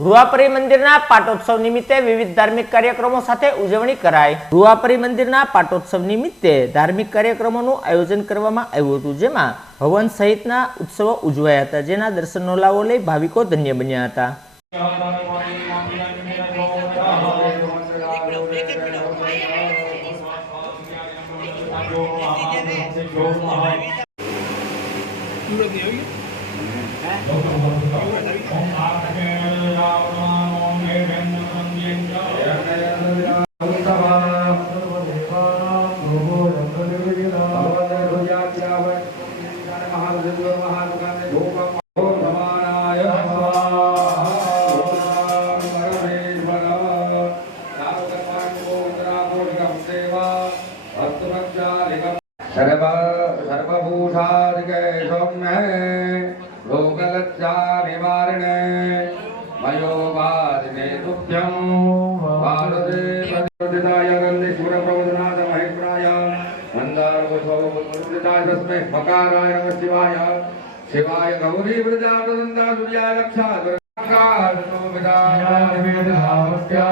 रुआपरी मंदिरना पाटोत्सव निमित्ते विविध धार्मिक कार्यक्रमों साथे उजवणी कराई। रुआपरी मंदिरना पाटोत्सव निमित्ते धार्मिक कार्यक्रमों आयोजन करवामां आव्युं हतुं, जेमां हवन सहितना उत्सवो उजवाया हता, जेना दर्शननो लाभो लई भाविको धन्य बन्या हता। सर्वभूषादिके सौम्ये लोकलज्जा निवारिणे मयोवादिने तुभ्यं भारते प्रतिदाय गन्धेश्वरप्रवदनाथ महेन्द्राय मन्दारवशोपमुद्रिताय तस्मै मकाराय नमः शिवाय शिवाय गौरी वृजावृन्दा सूर्याय रक्षा विदाय निवेदनामस्या